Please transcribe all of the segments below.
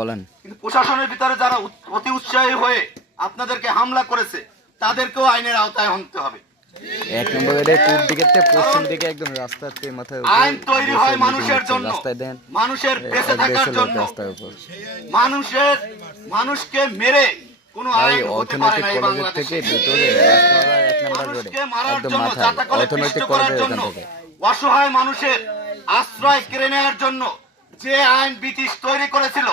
বলেন। কিন্তু প্রশাসনের ভিতরে যারা অতি উৎসাহী হয়ে আপনাদেরকে হামলা করেছে তাদেরকেও আইনের আওতায় আনতে হবে। এক নম্বর এটা পূর্ব দিকে পশ্চিম দিকে একদম রাস্তাতে মাথায় আইন তৈরি হয় মানুষের জন্য, রাস্তায় দেন, মানুষের বেঁচে থাকার জন্য। রাস্তার উপর মানুষকে মেরে কোনো আইন হতে পারে না এই কলেজের বাংলাদেশে। থেকে ভিতরে রাস্তার এক নম্বর রোডে মানুষকে মারার একদম জন্য, মাথায় জাতাকলে অর্থনৈতিক পিষ্ট করার কলেজের জন্য, এখান থেকে অসহায় মানুষের আশ্রয় কেড়ে নেওয়ার জন্য যে আইন ব্রিটিশ তৈরি করেছিল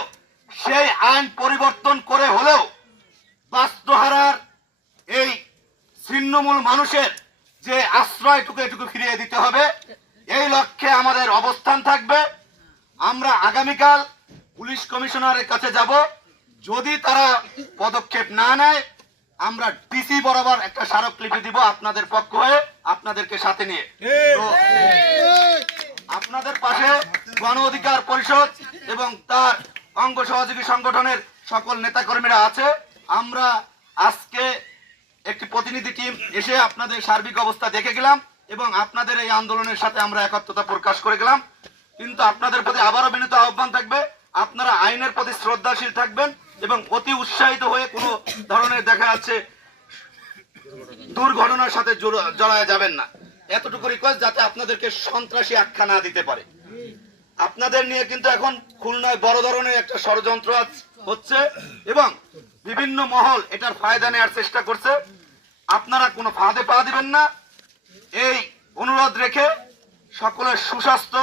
সেই আইন পরিবর্তন করে হলেও বাস্তুহারার এই ছিন্নমূল মানুষের যে আশ্রয়টুকু এটুকু ফিরিয়ে দিতে হবে, এই লক্ষ্যে আমাদের অবস্থান থাকবে। আমরা আগামীকাল পুলিশ কমিশনারের কাছে যাব। যদি তারা পদক্ষেপ না নেয় আমরা ডিসি বরাবর একটা স্মারকলিপি দিব আপনাদের পক্ষ হয়ে, আপনাদেরকে সাথে নিয়ে। তো আপনাদের পাশে গণ অধিকার পরিষদ এবং তার অঙ্গ সহযোগী সংগঠনের সকল নেতাকর্মীরা আছে। আমরা আজকে একটি প্রতিনিধি টিম এসে আপনাদের সার্বিক অবস্থা দেখে গেলাম এবং আপনাদের এই আন্দোলনের সাথে আমরা একত্রতা প্রকাশ করে গেলাম। কিন্তু আপনাদের প্রতি আবারও বিনীত আহ্বান থাকবে, আপনারা আইনের প্রতি শ্রদ্ধাশীল থাকবেন এবং অতি উৎসাহিত হয়ে কোনো ধরনের দেখা যাচ্ছে দুর্ঘটনার সাথে জড়ায় যাবেন না। এতটুকু রিকোয়েস্ট যাতে আপনাদেরকে সন্ত্রাসী আখ্যা না দিতে পারে। আপনাদের নিয়ে কিন্তু এখন খুলনায় বড় ধরনের একটা ষড়যন্ত্র হচ্ছে এবং বিভিন্ন মহল এটার ফায়দা নেওয়ার চেষ্টা করছে। আপনারা কোনো ফাঁদে পা দিবেন না, এই অনুরোধ রেখে সকলের সুস্বাস্থ্য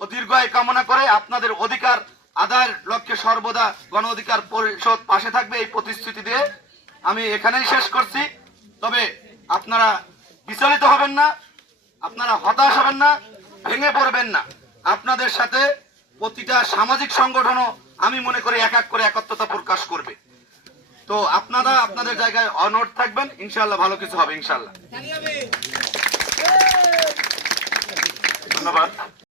ও দীর্ঘায়ু কামনা করে আপনাদের অধিকার আদায়ের লক্ষ্যে সর্বদা গণ অধিকার পরিষদ পাশে থাকবে এই প্রতিশ্রুতি দিয়ে আমি এখানেই শেষ করছি। তবে আপনারা বিচলিত হবেন না, আপনারা হতাশ হবেন না, ভেঙে পড়বেন না। আপনাদের সাথে প্রতিটা সামাজিক সংগঠনও আমি মনে করি এক এক করে একত্রতা প্রকাশ করবে। তো আপনারা আপনাদের জায়গায় অনড় থাকবেন, ইনশাআল্লাহ ভালো কিছু হবে ইনশাআল্লাহ। ধন্যবাদ।